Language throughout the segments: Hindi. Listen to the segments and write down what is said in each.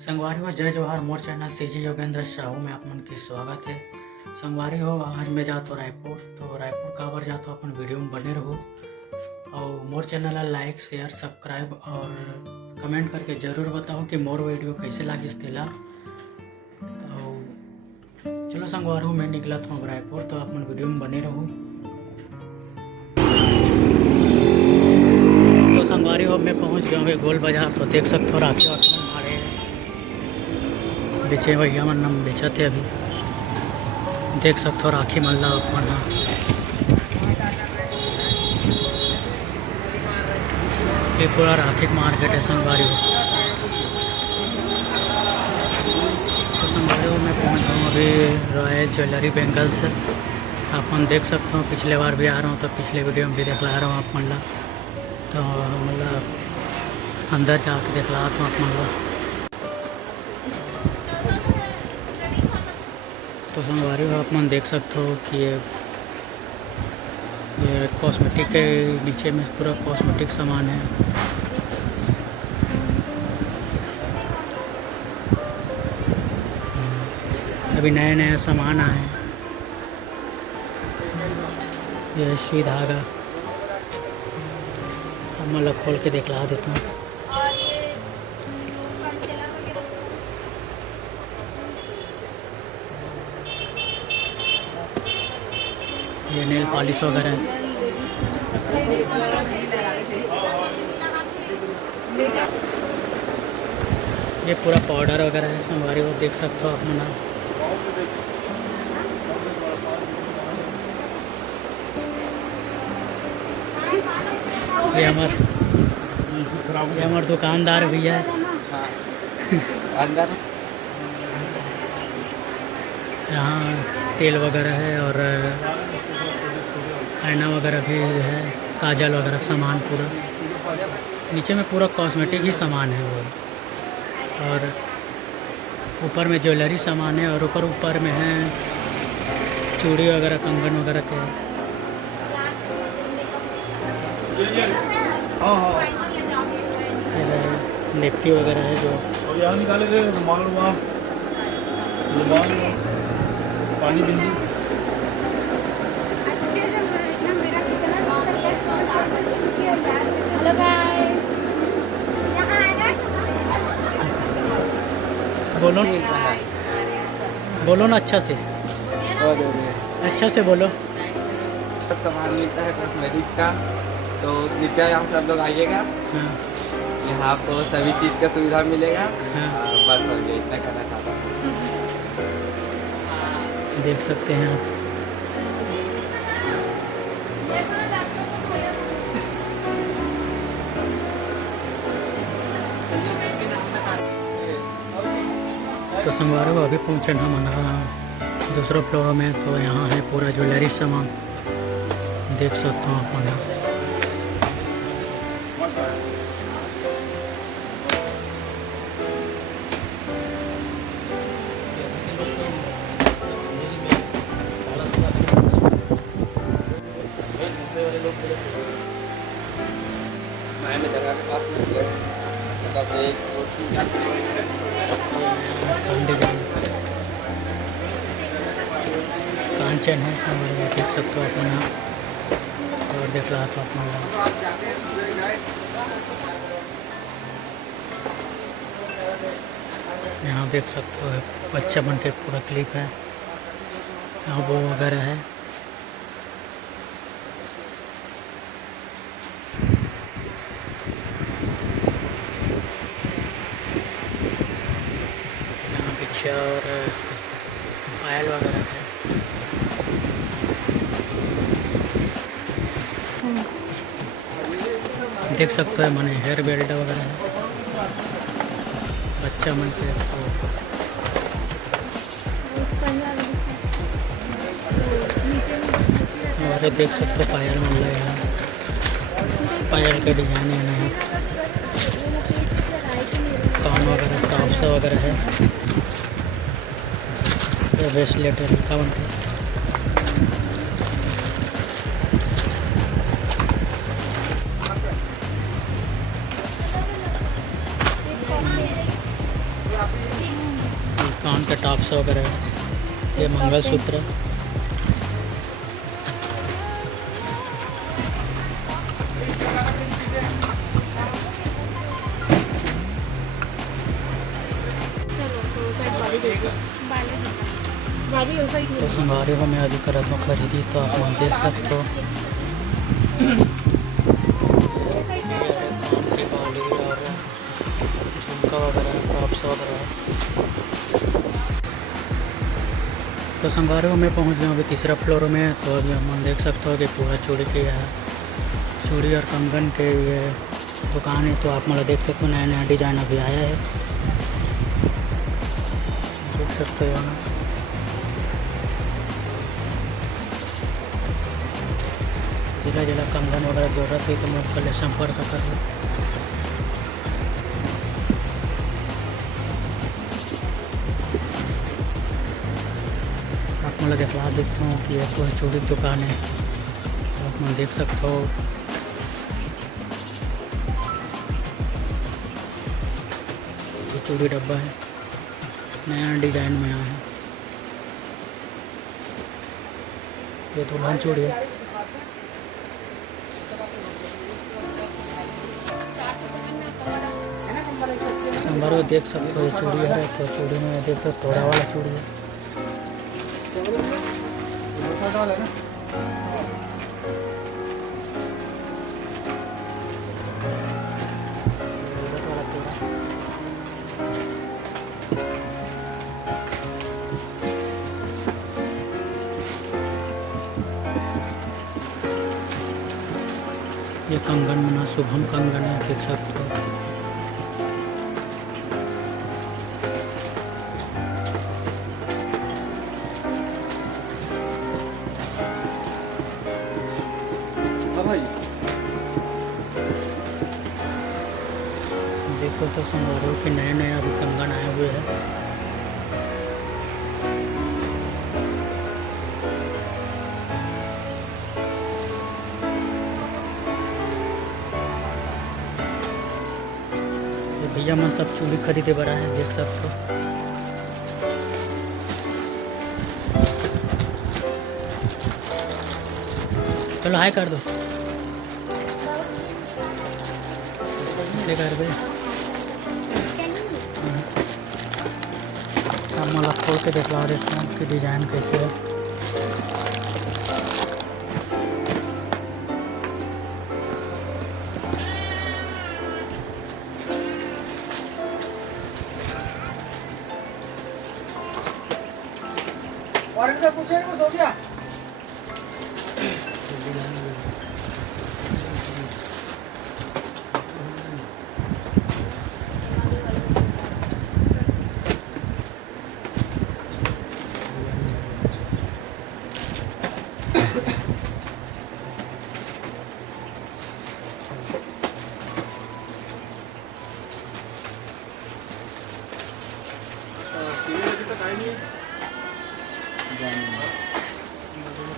संगवारी हो जय जवाहर मोर चैनल से जी योगेंद्र साहू में आप मन की स्वागत है। संगवारी हो आज मैं जाता रायपुर, तो रायपुर काबर जाता अपन वीडियो में बने रहो और मोर चैनल ला लाइक शेयर सब्सक्राइब और कमेंट करके ज़रूर बताओ कि मोर वीडियो कैसे लागिस तेला। तो चलो संगवारी हो मैं निकला था रायपुर, तो अपन वीडियो में बने रहो। तो संगवारी हो मैं पहुंच गया हूँ गोल बाजार, तो देख सकते हो राखी वाखी मारे बेचे भैया मन नाम बेचा थे। अभी देख सकते हो राखी मल्ला अपन ये पूरा राखी मार्केट है संगवारी हो। तो संगवारी हो मैं पहुंच गया हूँ अभी रॉयल ज्वेलरी बैंगल्स। अपन देख सकते हो पिछले बार भी आ रहा हूँ, तो पिछले वीडियो में भी दिखला रहा हूँ आप मल्ला। तो मतलब अंदर जाके दिखला तो आप मल्ला। तो संगवारी हो आप मन देख सकते हो कि ये कॉस्मेटिक के नीचे में पूरा कॉस्मेटिक सामान है। अभी नया नया सामान आए हैं। ये सुई धागा अब मतलब खोल के दिखला देता हूँ। ये नेल पॉलिश वगैरह है। ये पूरा पाउडर वगैरह है संगवारी हो, देख सकते हो अपना। ये हमारे दुकानदार भैया है अंदर यहाँ तेल वगैरह है और आईना वगैरह भी है, काजल वगैरह सामान पूरा नीचे में पूरा कॉस्मेटिक ही सामान है वो। और ऊपर में ज्वेलरी सामान है और ऊपर में है चूड़ी वगैरह कंगन वगैरह के। निफ्टी वगैरह है जो यहाँ निकाले थे रुमाल पानी बिंदी। हेलो गाइस, बोलो ना अच्छा से, अच्छा से बोलो। सब सामान मिलता है कॉस्मेटिक्स का, तो कृपया यहाँ से आप लोग आइएगा। हाँ यहाँ आपको सभी चीज़ का सुविधा मिलेगा। हाँ बस हो गया, इतना कहना चाहता हूँ। देख सकते हैं आप। तो संगवारी को अभी पहुँचे हम दूसरे फ्लोर में, तो यहाँ है पूरा ज्वेलरी सामान देख सकते हो आप। मैं दरगाह के पास में कांचन है संगवारी देख सकते हो अपना। और देख रहा था अपना यहाँ देख सकते हो बच्चा बन के पूरा क्लिप है। यहाँ वो वगैरह है। यहाँ पीछे और पायल वगैरह है। देख सकते हैं मैंने हेयर बेल्ट वगैरह है बच्चा मन के। और देख सकते हो पायल मिल रहा है, पायल के डिजाइन है। कान वगैरह टॉप्स वगैरह है। ये ब्रेसलेट है लिखा बनते। कान के टॉप्स वगैरह, ये मंगलसूत्र, तो संगारी को मैं अभी करत हूँ खरीदी, तो आप लोग देख सकते हो कान की बाली और झुमका वगैरह, टॉप्स वगैरह। तो संगारी को मैं पहुँच गया अभी तीसरा फ्लोर में। तो अभी हम देख सकते हो कि पूरा चूड़ी की है, चूड़ी और कंगन के ये दुकान है। तो आप मतलब देख सकते हो नया नया डिज़ाइन अभी आया है, देख सकते हो ना। जिला जिला कंगन वगैरह जरूरत है तो मैं कल संपर्क कर लूँ। आप मतलब दिखला देता हूँ कि यह कोई चूड़ी की दुकान है, तो आप मतलब देख सकते हो। ये चूड़ी डब्बा है, नया डिजाइन में आया है। ये दुल्हन चूड़ी है, नंबर वो देख सकते हो। ये चूड़ी है, तो चूड़ी में देख सकते थोड़ा वाला चूड़ी है। ये कंगन मना शुभम कंगन है, देख सकते हो। देखो तो संगारों के नए नए अभी कंगन आए हुए हैं। भैया मन सब चूड़ी खरीदे बड़ा है, देख सकते हो। चलो हाय कर दो, इसे कर दे। अब मैं खोल के दिखला देता हूँ कि डिज़ाइन कैसे है। कुछ हो गया।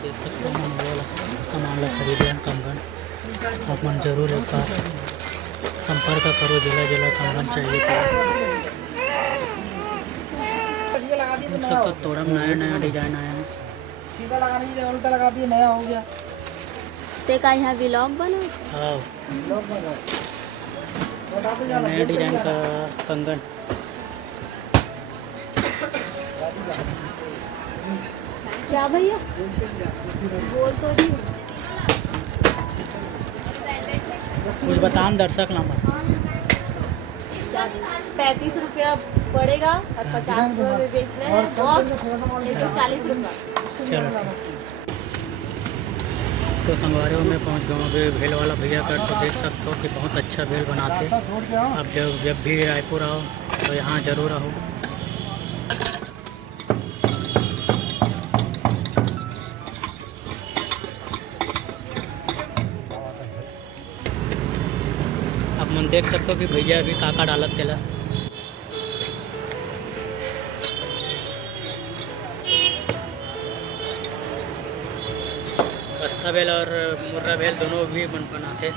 देख सकते हो हम वो सामान ला खरीदे हैं कंगन। आप मन जरूर एक बार संपर्क करो, जिला जिला कंगन चाहिए तो। थोड़ा नया नया डिजाइन आया है, सीधा लगाने की जगह उल्टा लगा दिए, नया हो गया। ते का यहाँ व्लॉग बना? हाँ लोग बन रहे नया डिजाइन का कंगन। क्या भैया बोल तो रही हूँ। कुछ बताओ दर्शक नंबर। 35 रुपया पड़ेगा और 50 रुपये में बेच रहे हैं। बॉक्स 140 रुपया। चलो तो संगवारी में पहुंच गया अभी भेल वाला भैया का। तो देख सकते हो कि बहुत अच्छा भेल बनाते। अब जब भी रायपुर आओ तो यहाँ ज़रूर आओ। आप मन देख सकते हो कि भैया अभी काका डालत तेला। बस्ता भेल और मुर्रा भेल दोनों भी बनाते।